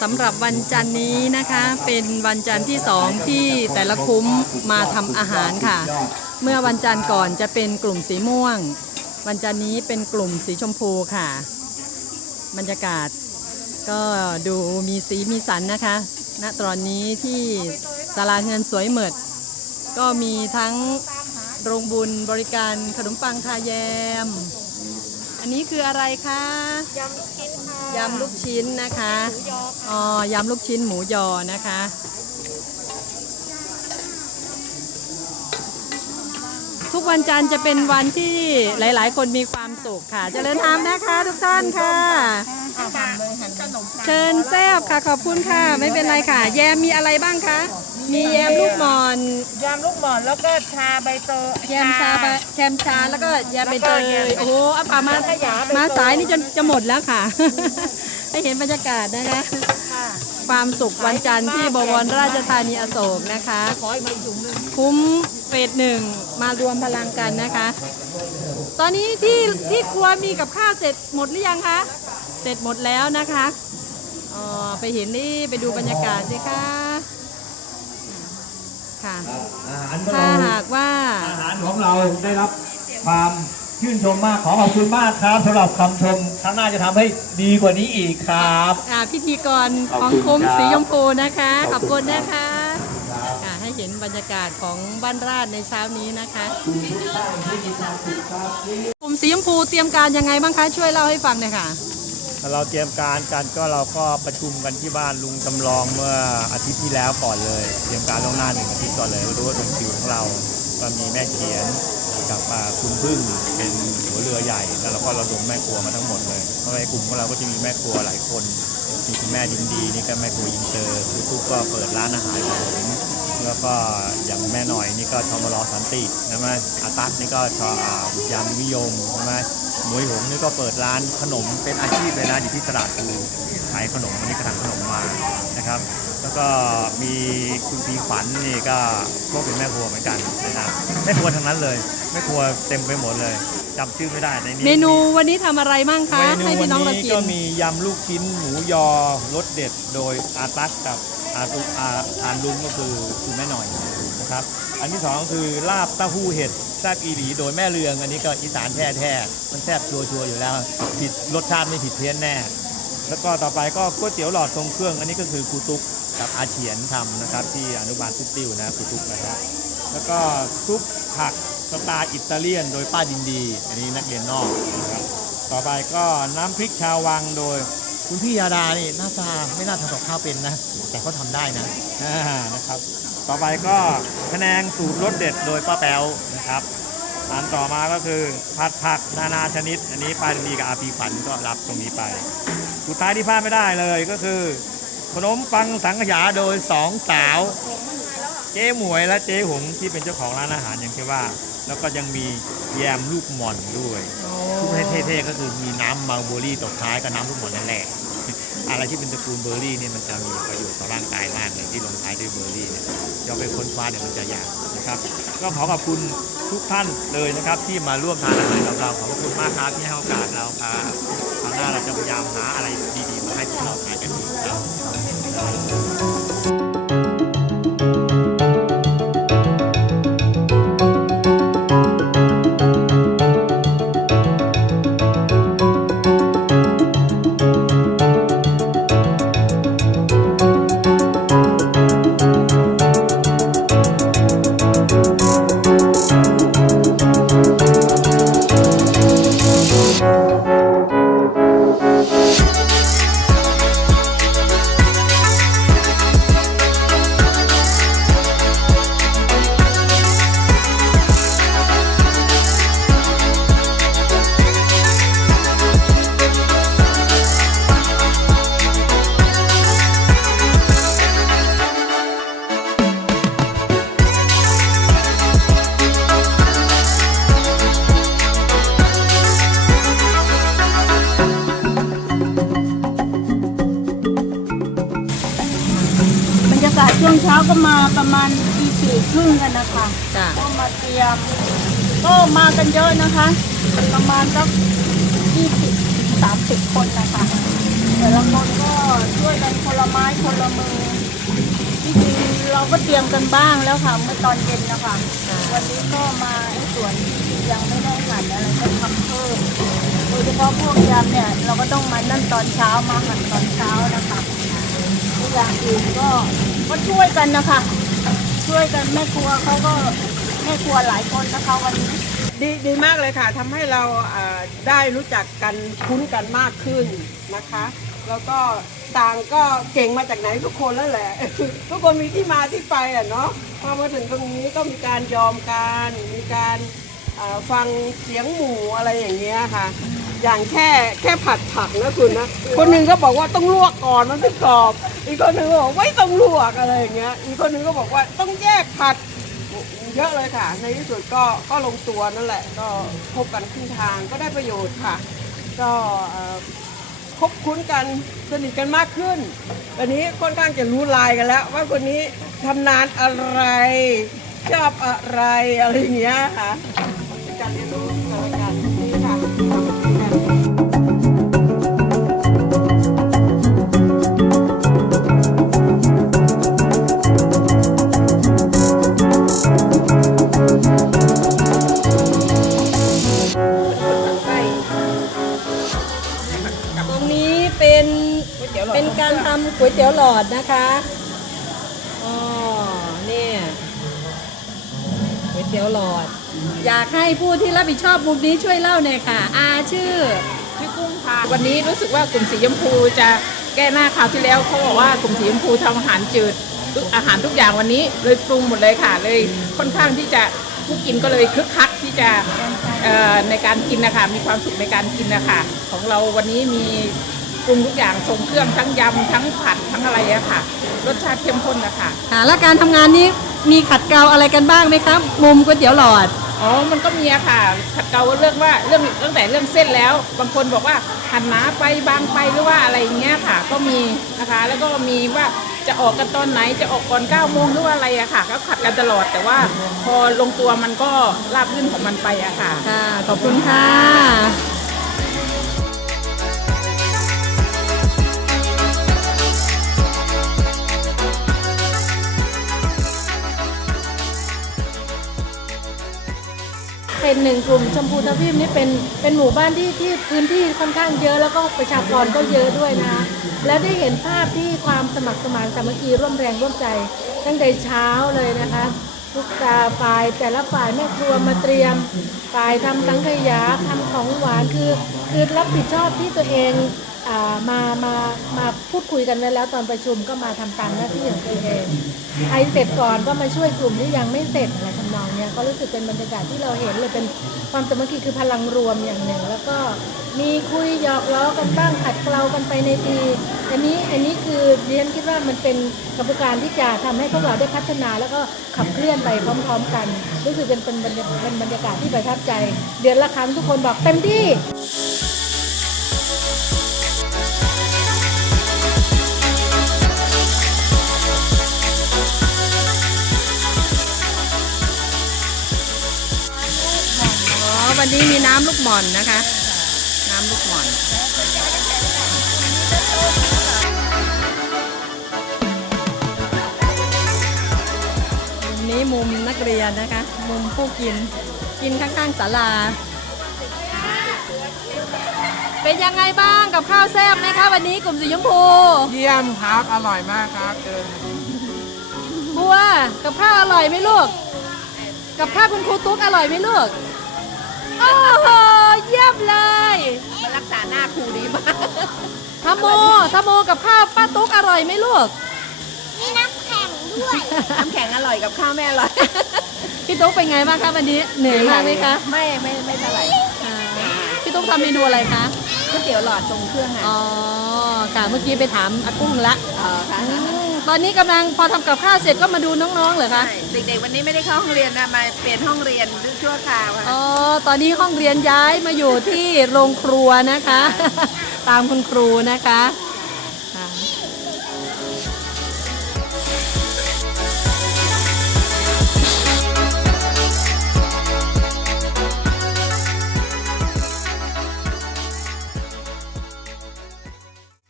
สำหรับวันจันนี้นะคะเป็นวันจันทร์ที่สองที่แต่ละคุ้มมาทำอาหารค่ะ เมื่อวันจันทร์ก่อนจะเป็นกลุ่มสีม่วง วันจันนี้เป็นกลุ่มสีชมพูค่ะ บรรยากาศก็ดูมีสีมีสันนะคะ ณตอนนี้ที่ศาลาเงินสวยเหมิด ก็มีทั้งโรงบุญบริการขนมปังทาแยม อันนี้คืออะไรคะยำลูกชิ้นค่ะ ยำลูกชิ้นนะคะอ๋อยำลูกชิ้นหมูยอนะคะทุกวันจันทร์จะเป็นวันที่หลาย ๆ คนมีความสุขค่ะจเจริญธรรมนะคะ ทุกท่านค่ะเลยหันขนมเชิญแซบค่ะขอบคุณค่ะ ไม่เป็นไรค่ะ แยมมีอะไรบ้างคะ มีแยมลูกหมอนยำลูกหมอนแล้วก็ชาใบเตย แยมชาบะแยมชาแล้วก็แยมใบเตยแล้วก็แยมโอ้โหเอาป่ามาแล้วก็หยาใบเตย มาสายนี่จนจะหมดแล้วค่ะ ให้เห็นบรรยากาศนะคะ ค่ะความสุขวันจันทร์ที่บวรราชธานีอโศกนะคะ ขออีกมาอีกถุงหนึงคุ้มเฟสหนึ่งมารวมพลังกันนะคะ ตอนนี้ที่ที่ครัวมีกับข้าวเสร็จหมดหรือยังคะ เสร็จหมดแล้วนะคะอ๋อไปเห็นนี่ไปดูบรรยากาศสิคะ ค่ะ อาหารของถ้าเราหากว่า อาหารของเราได้รับความชื่นชมมากขอขอบคุณมากครับสำหรับคำชมครั้งหน้าจะทำให้ดีกว่านี้อีกครับ อ่าพิธีกรขอบของคุณคุ้มครับสีชมพูนะคะ ขขออบบคุคุณณ นะคะค่ะให้เห็นบรรยากาศของบ้านราชในเช้านี้นะคะกลุ่มสีชมพูเตรียมการยังไงบ้างคะช่วยเล่าให้ฟังหน่อยค่ะ เราเตรียมการกันก็เราก็ประชุมกันที่บ้านลุงจำลองเมื่ออาทิตย์ที่แล้วก่อนเลย เตรียมการล่วงหน้าหนึ่งอาทิตย์ก่อนเลยรู้ว่าเป็นคิวของเราก็มีแม่เขียนกับอ่าคุณพึ่งเป็นหัวเรือใหญ่ แล้วเราก็ระดมแม่ครัวมาทั้งหมดเลยเพราะในกลุ่มของเราก็จะมีแม่ครัวหลายคนมีคุณแม่ดินดีนี่ก็แม่ครัวอินเตอร์คุณทุกก็เปิดร้านอาหารของผมแล้วก็อย่างแม่หน่อยนี่ก็ชมรอสันติใช่ไหมอาตักนี่ก็ชออ่ายามวิยมใช่ไหม มวยหงนี่ก็เปิดร้านขนมเป็นอาชีพเลยนะอยู่ที่ตลาดภูขายขนมวันนี้ก็ทำขนมมานะครับ แล้วก็มีคุณพีขวัญนี่ก็ก็เป็นแม่ครัวเหมือนกันนะครับแม่ครัวทั้งนั้นเลยแม่ครัวเต็มไปหมดเลยจำชื่อไม่ได้ในนี้เมนูวันนี้ทำอะไรบ้างคะ เมนูให้วัพี่นน้องเรานี้กิก็นมียำลูกชิ้นหมูยอรสเด็ดโดยอาตักกับอาตุอาอานลุงก็คือคุณแม่หน่อยนะครับ อันที่สองคือลาบเต้าหู้เห็ด แซ่บอีหลีโดยแม่เรืองอันนี้ก็อีสานแท้แท้ๆมันแซ่บชัวร์ๆอยู่แล้ว ผิดรสชาติไม่ผิดเพี้ยนแน่ แล้วก็ต่อไปก็ก๋วยเตี๋ยวหลอดทรงเครื่อง อันนี้ก็คือครูตุ๊กกับอาเฉียนทำนะครับ ที่อนุบาลทุกติ้วนะครูตุ๊กนะครับแล้วก็ซุปผักสไตล์อิตาเลียน โดยป้าดินดี อันนี้นักเรียนนอกนะครับต่อไปก็น้ำพริกชาววังโดยคุณพี่ยาดานี่หน้าตาไม่น่าทำกับข้าวเป็นนะ แต่เขาทำได้นะนะครับ ต่อไปก็คะแนนสูตรรสเด็ดโดยป้าแป๊ว นะครับอันต่อมาก็คือผัดผักนานาชนิด อันนี้ป้าดินดีกับอาปีฝันก็รับตรงนี้ไป สุดท้ายที่พลาดไม่ได้เลยก็คือ ขนมปังสังขยาโดยสองสาว เจ๊หมวยและเจ๊หงที่เป็นเจ้าของร้านอาหารอย่างที่ว่า แล้วก็ยังมีแยมลูกหม่อนด้วยทุกเท่ๆก็คือมีน้ำมัลโบอรี่ตกท้ายกับน้ำลูกหม่อนนั่นแหละ อะไรที่เป็นตระกูลเบอร์รี่เนี่ยมันจะมีประโยชน์ต่อร่างกายมากเลยที่ลงท้ายด้วยเบอร์รี่เนี่ยจะไปค้นคว้าเนี่ยมันจะยากนะครับ ก็ขอขอบคุณทุกท่านเลยนะครับ ที่มาร่วมทานอาหารกับเราขอบคุณมากครับที่ให้โอกาสเราครับครั้งหน้าเราจะพยายามหาอะไรดีๆ เช้าก็มาประมาณตีสี่ครึ่งกันนะคะจ้ะก็มาเตรียม ก็มากันเยอะนะคะ ประมาณสักยี่สิบสามสิบคนนะคะแต่ละคนก็ช่วยกันคนละไม้คนละมือที่จริงเราก็เตรียมกันบ้างแล้วค่ะเมื่อตอนเย็นนะคะ วันนี้ก็มาไอ้ส่วนที่ยังไม่ได้หั่นอะไรก็ทำเพิ่มโดยเฉพาะพวกยำเนี่ย เราก็ต้องมานั่นตอนเช้ามาหั่นตอนเช้านะคะทุกอย่างอื่นก็ ก็ช่วยกันนะคะ ช่วยกันแม่ครัวเขาก็แม่ครัวหลายคนนะคะวันนี้ ดีดีมากเลยค่ะทำให้เราอ่อได้รู้จักกันคุ้นกันมากขึ้นนะคะ แล้วก็ต่างก็เก่งมาจากไหนทุกคนแล้วแหละ ทุกคนมีที่มาที่ไปอะเนาะพอมาถึงตรงนี้ก็มีการยอมกันมีการอ่อฟังเสียงหมู่อะไรอย่างเงี้ยค่ะ อย่างแค่แค่ผัดผักนะคุณนะคนหนึ่งก็บอกว่าต้องลวกก่อนมันถึงกรอบ อีกคนหนึ่งก็บอกไม่ต้องลวกอะไรอย่างเงี้ยอีกคนหนึ่งก็บอกว่าต้องแยกผัดเยอะเลยค่ะ ในที่สุดก็ก็ลงตัวนั่นแหละ ก็พบกันครึ่งทางก็ได้ประโยชน์ค่ะ ก็คบคุ้นกันสนิทกันมากขึ้นวันนี้ค่อนข้างจะรู้ลายกันแล้ว ว่าคนนี้ทำนานอะไรชอบอะไรอะไรอย่างเงี้ยค่ะการเรียนรู้ ดนะคะอ๋อเนี่ยก๋วยเตี๋ยวหลอด อยากให้ผู้ที่รับผิดชอบมุมนี้ช่วยเล่าหน่อยค่ะ อาชื่อ ชื่อกุ้งค่ะ วันนี้รู้สึกว่ากลุ่มสีชมพูจะแก้หน้าคราวที่แล้วเขาบอกว่ากลุ่มสีชมพูทำอาหารจืดทุกอาหารทุกอย่างวันนี้เลยปรุงหมดเลยค่ะ เลยค่อนข้างที่จะผู้กินก็เลยคึกคักที่จะเอ่อในการกินนะคะมีความสุขในการกินนะคะของเราวันนี้มี ปรุงทุกอย่างทรงเครื่องทั้งยำทั้งผัดทั้งอะไรอะค่ะ รสชาติเข้มข้นนะคะค่ะแล้วการทำงานนี้มีขัดเกลาอะไรกันบ้างไหมครับ มุมก๋วยเตี๋ยวหลอด อ๋อ มันก็มีอะค่ะ ขัดเกลาเรื่องว่าเรื่องตั้งแต่เรื่องเส้นแล้ว บางคนบอกว่าหันหนาไปบางไปหรือว่าอะไรอย่างเงี้ยค่ะ ก็มีนะคะ แล้วก็มีว่าจะออกกันตอนไหนจะออกก่อน9ก้าโมงหรือว่าอะไรอะค่ะ ก็ขัดกันตลอดแต่ว่าพอลงตัวมันก็ราบรื่นของมันไปอะค่ะ ค่ะ ขอบคุณค่ะ เป็นหนึ่งกลุ่มชมพูทวีปนี่เป็นเป็นหมู่บ้านที่ที่พื้นที่ค่อนข้างเยอะแล้วก็ประชากรก็เยอะด้วยนะคะและได้เห็นภาพที่ความสมัครสมานสามัคคีร่วมแรงร่วมใจ ตั้งแต่เช้าเลยนะคะทุกตาฝ่ายแต่ละฝ่ายแม่ครัวมาเตรียมฝ่ายทำสังขยาทำของหวานคือคือรับผิดชอบที่ตัวเอง มามามาพูดคุยกันไว้แล้วตอนประชุมก็มาทำตามหน้าที่ของตัวเองใครเสร็จก่อนก็มาช่วยกลุ่มที่ยังไม่เสร็จอะไรทำนองเนี้ยก็รู้สึกเป็นบรรยากาศที่เราเห็นเลยเป็นความสามัคคีคือพลังรวมอย่างหนึ่ง แล้วก็มีคุยหยอกล้อกันบ้างขัดเกลากันไปในทีอันนี้อันนี้คือดิฉันคิดว่ามันเป็นกระบวนการที่จะทำให้พวกเราได้พัฒนา แล้วก็ขับเคลื่อนไปพร้อม ๆ กัน รู้สึกเป็นเป็นบรรยากาศเป็นบรรยากาศที่ประทับใจ เดือนละครั้งทุกคนบอกเต็มที่ วันนี้มีน้ำลูกหม่อนนะคะ น้ำลูกหม่อนมุมนี้มุมนักเรียนนะคะ มุมผู้กิน กินข้างๆศาลา เป็นยังไงบ้างกับข้าวแซ่บไหมคะวันนี้กลุ่มสีชมพู เยี่ยมครับ อร่อยมากครับเจอบัวกับข้าวอร่อยไหมลูก กับข้าวคุณครูตุ๊กอร่อยไหมลูก โอ้โหเยี่ยมเลยมันรักษาหน้าครูดีมากทำโมทำโมกับข้าวป้าตุ๊กอร่อยไหมลูกน้ำแข็งอร่อยกับข้าวแม่อร่อย พี่ตุ๊กเป็นไงบ้างคะวันนี้เหนื่อยมากไหมคะไม่ไม่ไม่เท่าไหร่อ่าพี่ตุ๊กทำเมนูอะไรคะก๋วยเตี๋ยวหลอดทรงเครื่องค่ะอ๋อค่ะเมื่อกี้ไปถามอากุ้งละอ๋อค่ะอืม ตอนนี้กำลังพอทำกับข้าวเสร็จก็มาดูน้องๆเหรอคะ ใช่เด็กๆวันนี้ไม่ได้เข้าห้องเรียนนะมาเปลี่ยนห้องเรียนด้วยชั่วคราวค่ะ อ๋อ ตอนนี้ห้องเรียนย้ายมาอยู่ที่โรงครัวนะคะ ตามคุณครูนะคะค่ะ